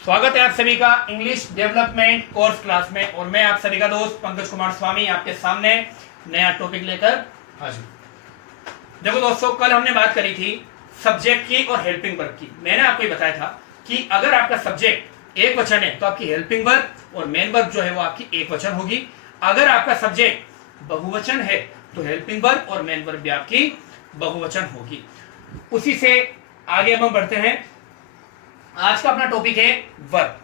स्वागत है आप सभी का इंग्लिश डेवलपमेंट कोर्स क्लास में। और मैं आप सभी का दोस्त पंकज कुमार स्वामी आपके सामने नया टॉपिक लेकर हाजिर। देखो दोस्तों, कल हमने बात करी थी सब्जेक्ट की और हेल्पिंग वर्ब की। मैंने आपको ये बताया था कि अगर आपका सब्जेक्ट एक वचन है तो आपकी हेल्पिंग वर्ब और मेन वर्ब जो है वो आपकी एक वचन होगी। अगर आपका सब्जेक्ट बहुवचन है तो हेल्पिंग वर्ब और मेन वर्ब भी आपकी बहुवचन होगी। उसी से आगे हम बढ़ते हैं। आज का अपना टॉपिक है वर्ब।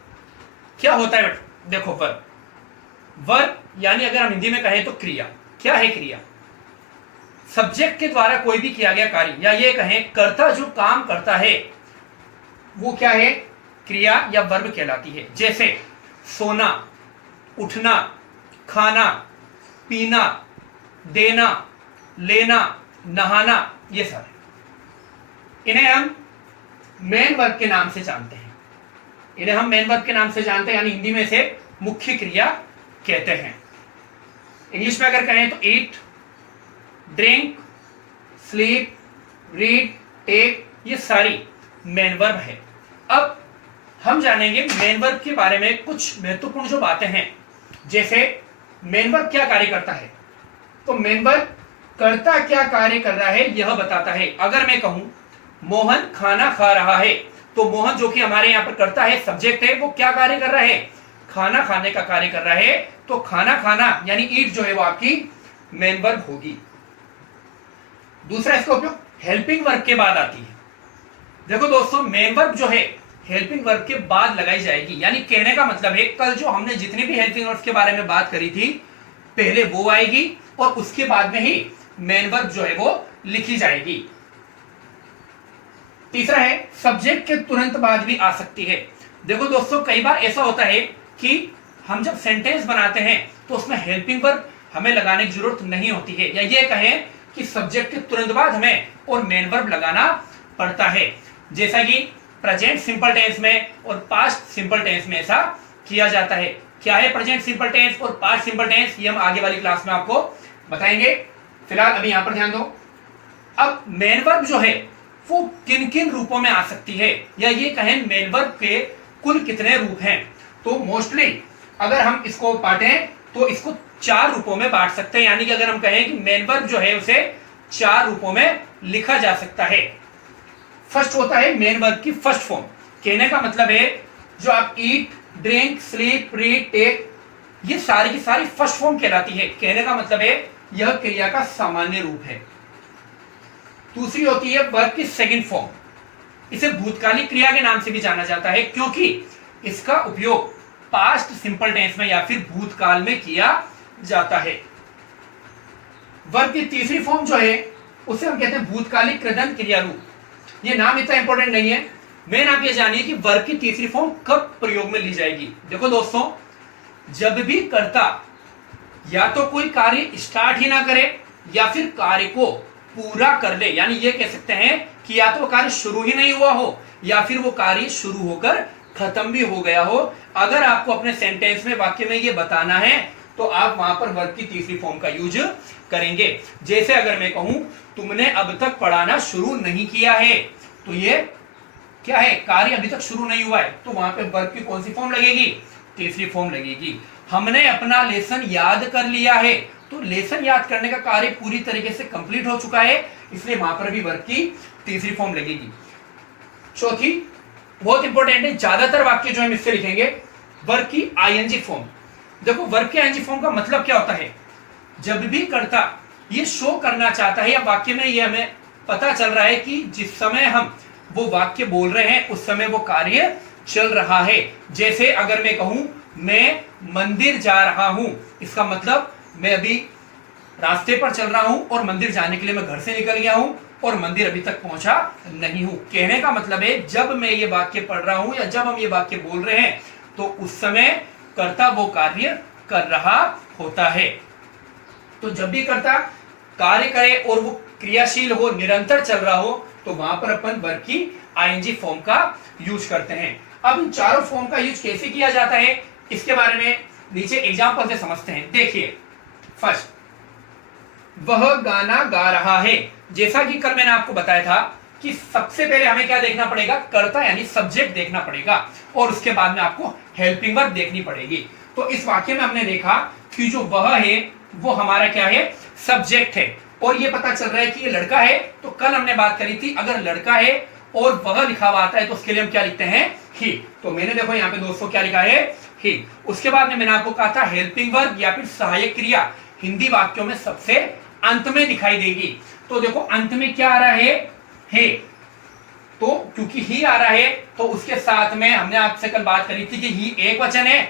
क्या होता है देखो, वर्ब यानी अगर हम हिंदी में कहें तो क्रिया। क्या है क्रिया? सब्जेक्ट के द्वारा कोई भी किया गया कार्य, या ये कहें कर्ता जो काम करता है वो क्या है? क्रिया या वर्ब कहलाती है। जैसे सोना, उठना, खाना, पीना, देना, लेना, नहाना, ये सब इन्हें हम मेन वर्ब के नाम से जानते हैं। यानी हिंदी में से मुख्य क्रिया कहते हैं। इंग्लिश में अगर कहें तो ईट, ड्रिंक, स्लीप, रीड, टेक, ये सारी मेन वर्ब है। अब हम जानेंगे मेन वर्ब के बारे में कुछ महत्वपूर्ण जो बातें हैं। जैसे मेन वर्ब क्या कार्य करता है, तो मेन वर्ब कर्ता क्या कार्य कर रहा है यह बताता है। अगर मैं कहूं मोहन खाना खा रहा है, तो मोहन जो कि हमारे यहां पर कर्ता है, सब्जेक्ट है, वो क्या कार्य कर रहा है? खाना खाने का कार्य कर रहा है। तो खाना खाना यानी ईट जो है वो आपकी मेन वर्ब होगी। दूसरा इसका उपयोग हेल्पिंग वर्ब के बाद आती है। देखो दोस्तों, मेन वर्ब जो है हेल्पिंग वर्ब के बाद लगाई जाएगी। यानी कहने का मतलब है कल जो हमने जितनी भी हेल्पिंग वर्ब के बारे में बात करी थी, पहले वो आएगी और उसके बाद में ही मेन वर्ब जो है वो लिखी जाएगी। तीसरा है सब्जेक्ट के तुरंत बाद भी आ सकती है। देखो दोस्तों, कई बार ऐसा होता है कि हम जब सेंटेंस बनाते हैं तो उसमें हेल्पिंग वर्ब हमें लगाने की जरूरत नहीं होती है, या ये कहें कि सब्जेक्ट के तुरंत बाद हमें और मेन वर्ब लगाना पड़ता है। जैसा कि प्रेजेंट सिंपल टेंस में और पास्ट सिंपल टेंस में ऐसा किया जाता है। क्या है प्रेजेंट सिंपल टेंस और पास्ट सिंपल टेंस, ये हम आगे वाली क्लास में आपको बताएंगे। फिलहाल अभी यहां पर ध्यान दो। अब मेन वर्ब जो है वो किन किन रूपों में आ सकती है, या ये कहें मेन वर्ब के कुल कितने रूप हैं, तो मोस्टली अगर हम इसको बांटें तो इसको 4 रूपों में बांट सकते हैं। यानी कि अगर हम कहें कि मेन वर्ब जो है उसे 4 रूपों में लिखा जा सकता है। फर्स्ट होता है मेन वर्ब की फर्स्ट फॉर्म। कहने का मतलब है जो आप ईट, ड्रिंक, स्लीप, रीड, टेक, ये सारी की सारी फर्स्ट फॉर्म कहलाती है। कहने का मतलब है यह क्रिया का सामान्य रूप है। दूसरी होती है वर्ब की सेकंड फॉर्म। इसे भूतकालिक क्रिया के नाम से भी जाना जाता है, क्योंकि इसका उपयोग पास्ट सिंपल टेंस में या फिर भूतकाल में किया जाता है। वर्ब की तीसरी फॉर्म जो है उसे हम कहते हैं भूतकालिक कृदंत क्रिया रूप। ये नाम इतना इंपॉर्टेंट नहीं है। मेन आप ये जानिए कि वर्ब की तीसरी फॉर्म कब प्रयोग में ली जाएगी। देखो दोस्तों, जब भी कर्ता या तो कोई कार्य स्टार्ट ही ना करे या फिर कार्य को पूरा कर ले, यानी ये कह सकते हैं कि या तो वो कार्य शुरू ही नहीं हुआ हो या फिर वो कार्य शुरू होकर खत्म भी हो गया हो। अगर आपको अपने सेंटेंस में, वाक्य में ये बताना है तो आप वहां पर वर्ब की तीसरी फॉर्म का यूज करेंगे। जैसे अगर मैं कहूं तुमने अब तक पढ़ाना शुरू नहीं किया है, तो ये क्या है? कार्य अभी तक शुरू नहीं हुआ है, तो वहां पे वर्ब की कौन सी फॉर्म लगेगी? तीसरी फॉर्म लगेगी। हमने अपना लेसन याद कर लिया है, तो लेसन याद करने का कार्य पूरी तरीके से कंप्लीट हो चुका है, इसलिए वहां पर भी वर्ब की तीसरी फॉर्म लगेगी। चौथी बहुत इंपॉर्टेंट है, ज्यादातर वाक्य जो हम इससे लिखेंगे, वर्ब की आईएनजी फॉर्म। देखो वर्ब की आईएनजी फॉर्म का मतलब क्या होता है? जब भी कर्ता ये शो करना चाहता है या वाक्य में ये हमें पता चल रहा है कि जिस समय हम वो वाक्य बोल रहे हैं उस समय वो कार्य चल रहा है। जैसे अगर मैं कहूं मैं मंदिर जा रहा हूं, इसका मतलब मैं अभी रास्ते पर चल रहा हूं और मंदिर जाने के लिए मैं घर से निकल गया हूं और मंदिर अभी तक पहुंचा नहीं हूं। कहने का मतलब है जब मैं ये वाक्य पढ़ रहा हूं या जब हम ये वाक्य बोल रहे हैं तो उस समय कर्ता वो कार्य कर रहा होता है। तो जब भी कर्ता कार्य करे और वो क्रियाशील हो, निरंतर चल रहा हो, तो वहां पर अपन वर्ब की आईएनजी फॉर्म का यूज करते हैं। अब इन चारों फॉर्म का यूज कैसे किया जाता है इसके बारे में नीचे एग्जांपल से समझते हैं। देखिए, फर्स्ट, वह गाना गा रहा है। जैसा कि कल मैंने आपको बताया था कि सबसे पहले हमें क्या देखना पड़ेगा, कर्ता यानी सब्जेक्ट देखना पड़ेगा, और उसके बाद में आपको हेल्पिंग वर्ब देखनी पड़ेगी। तो इस वाक्य में हमने देखा कि जो वह है वो हमारा क्या है, सब्जेक्ट है, और ये पता चल रहा है कि ये लड़का है। तो कल हमने बात करी थी, अगर लड़का है और वह लिखा हुआ आता है तो उसके लिए हम क्या लिखते हैं, ही। तो मैंने देखो यहाँ पे दोस्तों क्या लिखा है, ही। उसके बाद में मैंने आपको कहा था हेल्पिंग वर्ब या फिर सहायक क्रिया हिंदी वाक्यों में सबसे अंत में दिखाई देगी। तो देखो अंत में क्या आ रहा है, तो क्योंकि ही आ रहा है तो उसके साथ में हमने आपसे कल बात करी थी कि ही एक वचन है,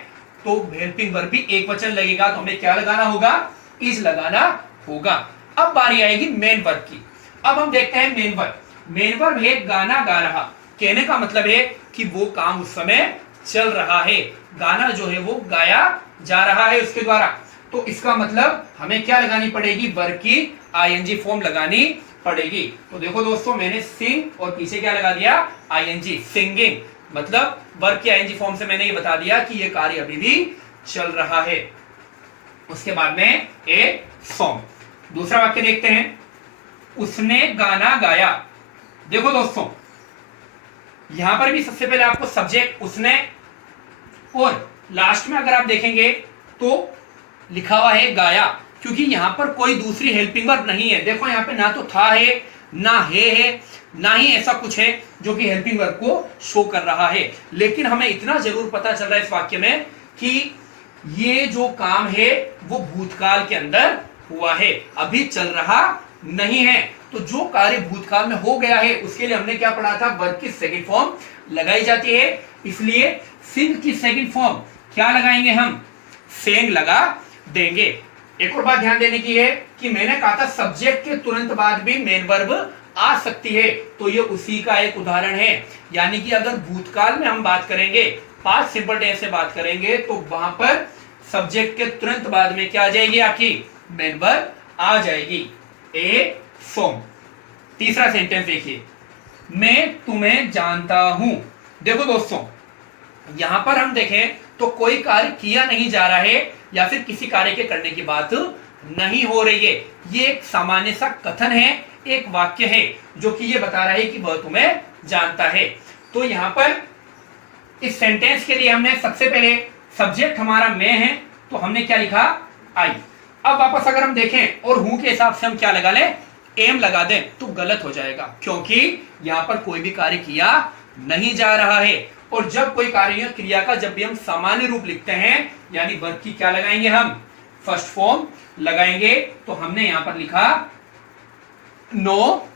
तो हेल्पिंग वर्ब भी एक वचन लगेगा, तो हमें क्या लगाना होगा, इज लगाना होगा। अब बारी आएगी मेन वर्ब की। अब हम देखते हैं मेन वर्ब। मेन वर्ब है गाना गा रहा। कहने का मतलब है कि वो काम उस समय चल रहा है, गाना जो है वो गाया जा रहा है उसके द्वारा। तो इसका मतलब हमें क्या लगानी पड़ेगी, वर्ब की आईएनजी फॉर्म लगानी पड़ेगी। तो देखो दोस्तों मैंने सिंग और पीछे क्या लगा दिया, आईएनजी, सिंगिंग। मतलब वर्ब की आईएनजी फॉर्म से मैंने ये बता दिया कि ये कार्य अभी भी चल रहा है। उसके बाद में ए सॉन्ग। दूसरा वाक्य देखते हैं, उसने गाना गाया। देखो दोस्तों यहां पर भी सबसे पहले आपको सब्जेक्ट उसने, और लास्ट में अगर आप देखेंगे तो लिखा हुआ है गाया, क्योंकि यहां पर कोई दूसरी हेल्पिंग वर्ब नहीं है। देखो यहां पे ना तो था है, ना है, ना ही ऐसा कुछ है जो कि हेल्पिंग वर्ब को शो कर रहा है। लेकिन हमें इतना जरूर पता चल रहा है इस वाक्य में कि ये जो काम है वो भूतकाल के अंदर हुआ है, अभी चल रहा नहीं है। तो जो कार्य भूतकाल में हो गया है उसके लिए हमने क्या पढ़ा था, वर्ब की सेकंड फॉर्म लगाई जाती है। इसलिए सिंग की सेकंड फॉर्म क्या लगाएंगे हम, सेंग लगा देंगे। एक और बात ध्यान देने की है कि मैंने कहा था सब्जेक्ट के तुरंत बाद भी मेन वर्ब आ सकती है, तो ये उसी का एक उदाहरण है। यानी कि अगर भूतकाल में हम बात करेंगे, पास्ट सिंपल टेंस से बात करेंगे, तो वहां पर सब्जेक्ट के तुरंत बाद में क्या आ जाएगी, आपकी मेन वर्ब आ जाएगी, ए सॉन्ग। तीसरा सेंटेंस देखिए, मैं तुम्हें जानता हूं। देखो दोस्तों यहां पर हम देखें तो कोई कार्य किया नहीं जा रहा है या फिर किसी कार्य के करने की बात नहीं हो रही है। ये एक सामान्य सा कथन है, एक वाक्य है जो कि ये बता रहा है कि वह तुम्हें जानता है। तो यहां पर इस सेंटेंस के लिए हमने सबसे पहले सब्जेक्ट हमारा मैं है, तो हमने क्या लिखा, आई। अब वापस अगर हम देखें और हूं के हिसाब से हम क्या लगा लें, एम लगा दें, तो गलत हो जाएगा, क्योंकि यहां पर कोई भी कार्य किया नहीं जा रहा है। और जब कोई कार्य क्रिया का जब भी हम सामान्य रूप लिखते हैं यानी वर्ब की क्या लगाएंगे, हम फर्स्ट फॉर्म लगाएंगे। तो हमने यहां पर लिखा नो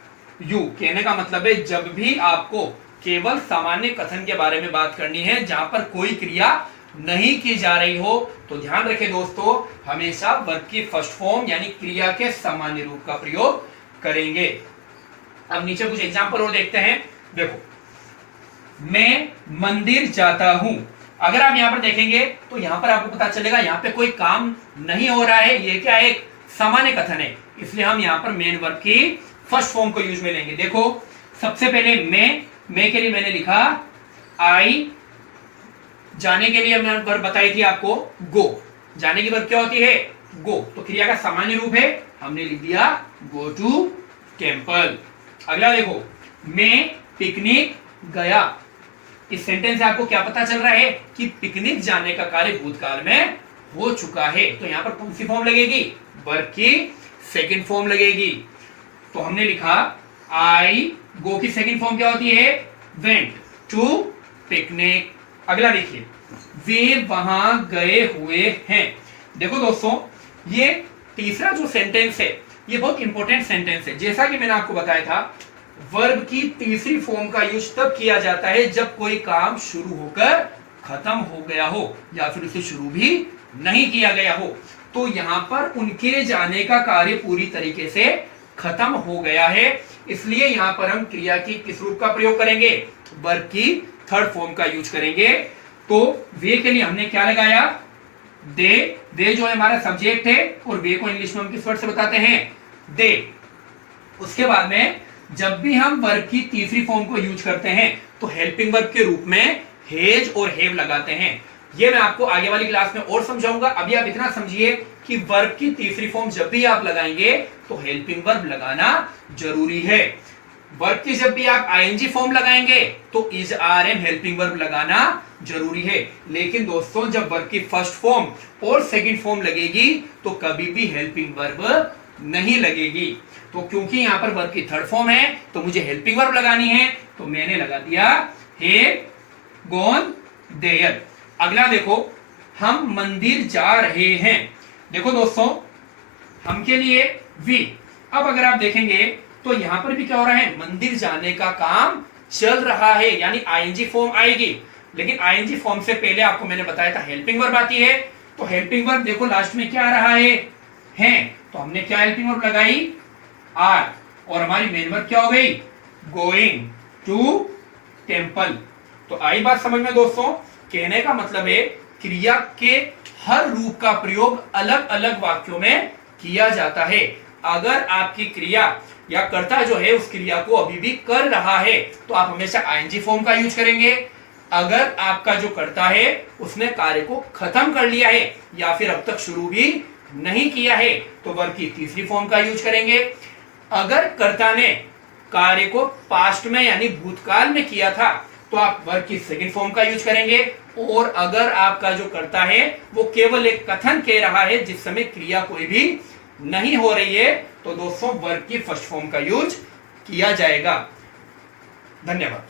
यू। कहने का मतलब है जब भी आपको केवल सामान्य कथन के बारे में बात करनी है जहां पर कोई क्रिया नहीं की जा रही हो, तो ध्यान रखें दोस्तों हमेशा वर्ब की फर्स्ट फॉर्म यानी क्रिया के सामान्य रूप का प्रयोग करेंगे। अब नीचे कुछ एग्जांपल और देखते हैं। देखो, मैं मंदिर जाता हूं। अगर आप यहां पर देखेंगे तो यहां पर आपको पता चलेगा यहां पे कोई काम नहीं हो रहा है, ये क्या है, एक सामान्य कथन है, इसलिए हम यहां पर मेन वर्ब की फर्स्ट फॉर्म को यूज में लेंगे। देखो सबसे पहले मैं के लिए मैंने लिखा आई, जाने के लिए हमने वर्ब बताई थी आपको गो। जाने की वर्ब क्या होती है, गो, तो क्रिया का सामान्य रूप है, हमने लिख दिया गो टू टेम्पल। अगला देखो, मैं पिकनिक गया। इस सेंटेंस से आपको क्या पता चल रहा है कि पिकनिक जाने का कार्य भूतकाल में हो चुका है। तो यहां पर कौन सी फॉर्म लगेगी, वर्ब की सेकंड फॉर्म लगेगी। तो हमने लिखा आई गो की सेकंड फॉर्म क्या होती है, वेंट टू पिकनिक। अगला देखिए, वे वहां गए हुए हैं। देखो दोस्तों ये तीसरा जो सेंटेंस है ये बहुत इंपॉर्टेंट सेंटेंस है। जैसा कि मैंने आपको बताया था वर्ब की तीसरी फॉर्म का यूज तब किया जाता है जब कोई काम शुरू होकर खत्म हो गया हो या फिर उसे शुरू भी नहीं किया गया हो। तो यहां पर उनके जाने का कार्य पूरी तरीके से खत्म हो गया है, इसलिए यहां पर हम क्रिया की किस रूप का प्रयोग करेंगे, वर्ब की थर्ड फॉर्म का यूज करेंगे। तो वे के लिए हमने क्या लगाया, दे जो है हमारा सब्जेक्ट है और वे को इंग्लिश में हम किस वर्ड से बताते हैं, दे। उसके बाद में जब भी हम वर्ब की तीसरी फॉर्म को यूज करते हैं तो हेल्पिंग वर्ब के रूप में हेज और हैव लगाते हैं। ये मैं आपको आगे वाली क्लास में और समझाऊंगा। अभी आप इतना समझिए कि वर्ब की तीसरी फॉर्म जब भी आप लगाएंगे तो हेल्पिंग वर्ब लगाना जरूरी है। वर्ब की जब भी आप आईएनजी फॉर्म लगाएंगे तो is R am helping verb लगाना जरूरी है। लेकिन दोस्तों जब वर्ब की फर्स्ट फॉर्म और सेकंड फॉर्म लगेगी तो कभी भी हेल्पिंग वर्ब नहीं लगेगी। तो क्योंकि यहां पर वर्ब की थर्ड फॉर्म है तो मुझे हेल्पिंग वर्ब लगानी है, तो मैंने लगा दिया हे गॉन देयर। अगला देखो, हम मंदिर जा रहे हैं। देखो दोस्तों, हम के लिए वी। अब अगर आप देखेंगे तो यहां पर भी क्या हो रहा है, मंदिर जाने का काम चल रहा है, यानी आईएनजी फॉर्म आएगी। लेकिन आईएनजी फॉर्म से पहले आपको मैंने बताया था हेल्पिंग वर्ब आती है। तो हेल्पिंग वर्ब देखो लास्ट में क्या आ रहा है, तो हमने क्या हेल्पिंग वर्ब लगाई, आर, और हमारी मेन वर्ब क्या हो गई, गोइंग टू टेम्पल। तो आई बात समझ में दोस्तों। कहने का मतलब है क्रिया के हर रूप का प्रयोग अलग अलग वाक्यों में किया जाता है। अगर आपकी क्रिया या कर्ता जो है उस क्रिया को अभी भी कर रहा है तो आप हमेशा आईएनजी फॉर्म का यूज करेंगे। अगर आपका जो कर्ता है उसने कार्य को खत्म कर लिया है या फिर अब तक शुरू भी नहीं किया है तो वर्ब की तीसरी फॉर्म का यूज करेंगे। अगर कर्ता ने कार्य को पास्ट में यानी भूतकाल में किया था तो आप वर्ब की सेकंड फॉर्म का यूज करेंगे। और अगर आपका जो कर्ता है वो केवल एक कथन कह रहा है जिस समय क्रिया कोई भी नहीं हो रही है तो दोस्तों वर्ब की फर्स्ट फॉर्म का यूज किया जाएगा। धन्यवाद।